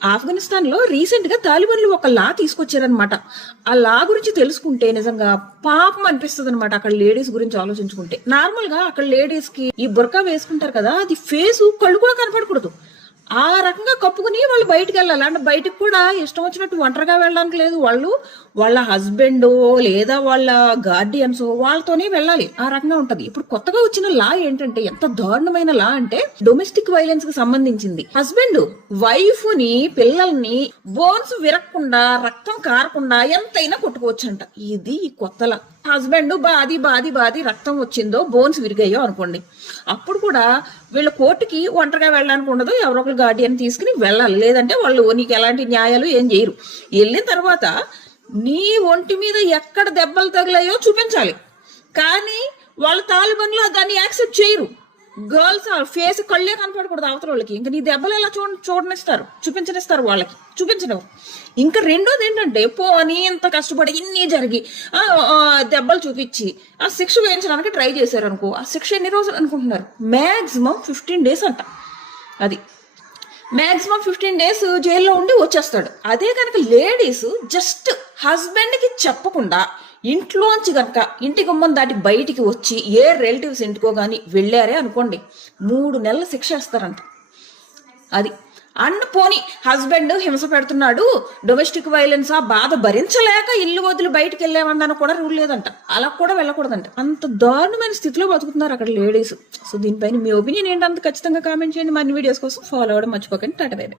ఆఫ్ఘనిస్తాన్ లో రీసెంట్ గా తాలిబాన్లు ఒక లా తీసుకొచ్చారనమాట. ఆ లా గురించి తెలుసుకుంటే నిజంగా పాపం అనిపిస్తుంది అనమాట. అక్కడ లేడీస్ గురించి ఆలోచించుకుంటే, నార్మల్ గా అక్కడ లేడీస్ కి ఈ బుర్కా వేసుకుంటారు కదా, అది ఫేసు కళ్ళు కూడా కనపడకూడదు. ఆ రకంగా కప్పుకుని వాళ్ళు బయటకు వెళ్ళాలి. అంటే బయటకు కూడా ఇష్టం వచ్చినట్టు ఒంటరిగా వెళ్ళడానికి లేదు. వాళ్ళు వాళ్ళ హస్బెండ్ లేదా వాళ్ళ గార్డియన్స్ వాళ్ళతోనే వెళ్ళాలి. ఆ రకంగా ఉంటది. ఇప్పుడు కొత్తగా వచ్చిన లా ఏంటంటే, ఎంత దారుణమైన లా అంటే, డొమెస్టిక్ వైలెన్స్ కి సంబంధించింది. హస్బెండ్ వైఫ్ ని, పిల్లల్ని బోన్స్ విరక్కుండా, రక్తం కారకుండా ఎంతైనా కొట్టుకోవచ్చంట. ఇది ఈ కొత్త లా. హస్బెండ్ బాది రక్తం వచ్చిందో, బోన్స్ విరిగాయో అనుకోండి, అప్పుడు కూడా వీళ్ళ కోర్టుకి ఒంటరిగా వెళ్ళడానికి ఉండదు. ఎవరో ఒకరు గార్డియన్ తీసుకుని వెళ్ళాలి. లేదంటే వాళ్ళు నీకు ఎలాంటి న్యాయాలు ఏం చేయరు. వెళ్ళిన తర్వాత నీ ఒంటి మీద ఎక్కడ దెబ్బలు తగిలాయో చూపించాలి. కానీ వాళ్ళ తాలిబాన్లు దాన్ని యాక్సెప్ట్ చేయరు. గర్ల్స్ ఫేస్ కళ్ళే కనపడకూడదు అవతల వాళ్ళకి. ఇంకా నీ దెబ్బలు ఎలా చూడనిస్తారు, చూపించనిస్తారు వాళ్ళకి, చూపించనివ్వరు. ఇంకా రెండోది ఏంటంటే, పోనీ ఇంత కష్టపడి ఇన్ని జరిగి దెబ్బలు చూపించి ఆ శిక్ష వేయించడానికి ట్రై చేశారు అనుకో, ఆ శిక్ష ఎన్ని రోజులు అనుకుంటున్నారు? మ్యాక్సిమం 15 days అంట. అది మ్యాక్సిమం 15 days జైల్లో ఉండి వచ్చేస్తాడు. అదే కనుక లేడీస్ జస్ట్ హస్బెండ్ కి చెప్పకుండా ఇంట్లోంచి కనుక ఇంటి గుమ్మం దాటి బయటికి వచ్చి ఏ రిలేటివ్స్ ఇంటికో కానీ వెళ్ళారే అనుకోండి, 3 నెలల శిక్ష వేస్తారంట. అది పోని హస్బెండ్ హింస పెడుతున్నాడు, డొమెస్టిక్ వైలెన్స్ ఆ బాధ భరించలేక ఇల్లు వదిలి బయటకు వెళ్ళామని కూడా రూల్ లేదంట. అలా కూడా వెళ్ళకూడదంట. అంత దారుణమైన స్థితిలో బతుకుతున్నారు అక్కడ లేడీస్. సో దీనిపైన మీ ఒపీనియన్ ఏంటంత ఖచ్చితంగా కామెంట్ చేయండి. మరిన్ని వీడియోస్ కోసం ఫాలో అవ్వడం మర్చిపోకండి. Tata bye by.